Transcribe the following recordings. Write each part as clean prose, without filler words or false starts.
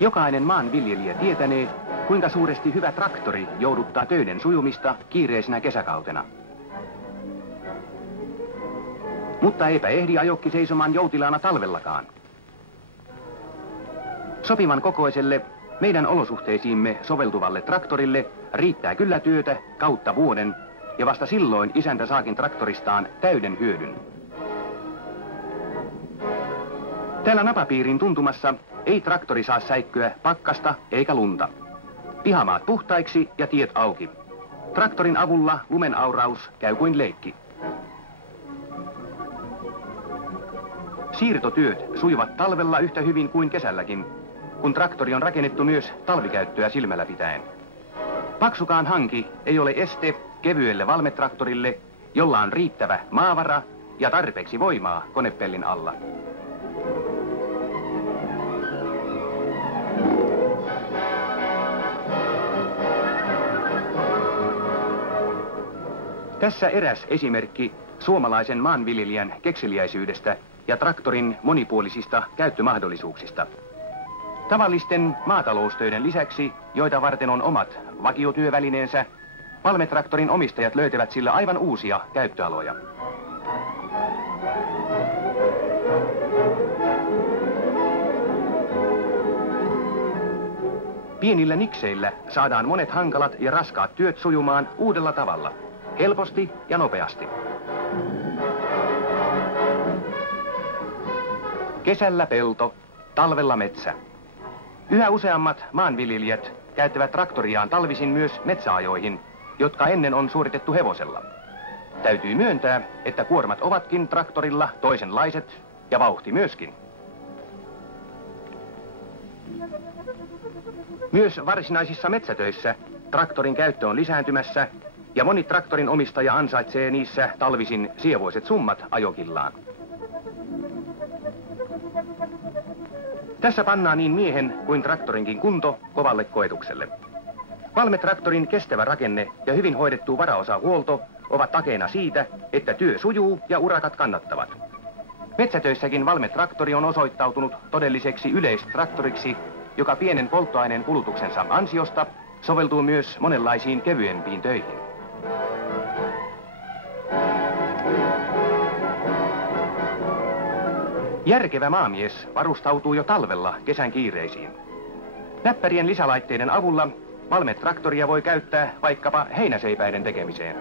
Jokainen maanviljelijä tietänee, kuinka suuresti hyvä traktori jouduttaa töiden sujumista kiireisenä kesäkautena. Mutta eipä ehdi ajokki seisomaan joutilaana talvellakaan. Sopivan kokoiselle, meidän olosuhteisiimme soveltuvalle traktorille riittää kyllä työtä kautta vuoden, ja vasta silloin isäntä saakin traktoristaan täyden hyödyn. Täällä napapiirin tuntumassa ei traktori saa säikkyä pakkasta eikä lunta. Pihamaat puhtaiksi ja tiet auki. Traktorin avulla lumenauraus käy kuin leikki. Siirtotyöt sujuvat talvella yhtä hyvin kuin kesälläkin, kun traktori on rakennettu myös talvikäyttöä silmällä pitäen. Paksukaan hanki ei ole este kevyelle valmetraktorille, jolla on riittävä maavara ja tarpeeksi voimaa konepellin alla. Tässä eräs esimerkki suomalaisen maanviljelijän kekseliäisyydestä ja traktorin monipuolisista käyttömahdollisuuksista. Tavallisten maataloustöiden lisäksi, joita varten on omat vakiotyövälineensä, valmetraktorin omistajat löytävät sillä aivan uusia käyttöaloja. Pienillä nikseillä saadaan monet hankalat ja raskaat työt sujumaan uudella tavalla, helposti ja nopeasti. Kesällä pelto, talvella metsä. Yhä useammat maanviljelijät käyttävät traktoriaan talvisin myös metsäajoihin, jotka ennen on suoritettu hevosella. Täytyy myöntää, että kuormat ovatkin traktorilla toisenlaiset ja vauhti myöskin. Myös varsinaisissa metsätöissä traktorin käyttö on lisääntymässä ja moni traktorin omistaja ansaitsee niissä talvisin sievoiset summat ajokillaan. Tässä pannaan niin miehen kuin traktorinkin kunto kovalle koetukselle. Valmetraktorin kestävä rakenne ja hyvin hoidettu varaosahuolto ovat takeena siitä, että työ sujuu ja urakat kannattavat. Metsätöissäkin valmetraktori on osoittautunut todelliseksi yleistraktoriksi, joka pienen polttoaineen kulutuksensa ansiosta soveltuu myös monenlaisiin kevyempiin töihin. Järkevä maamies varustautuu jo talvella kesän kiireisiin. Näppärien lisälaitteiden avulla valmetraktoria voi käyttää vaikkapa heinäseipäiden tekemiseen.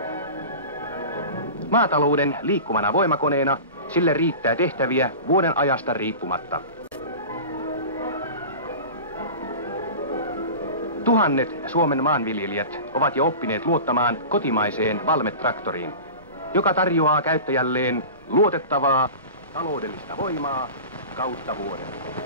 Maatalouden liikkuvana voimakoneena sille riittää tehtäviä vuoden ajasta riippumatta. Tuhannet Suomen maanviljelijät ovat jo oppineet luottamaan kotimaiseen valmetraktoriin, joka tarjoaa käyttäjälleen luotettavaa taloudellista voimaa kautta vuoden.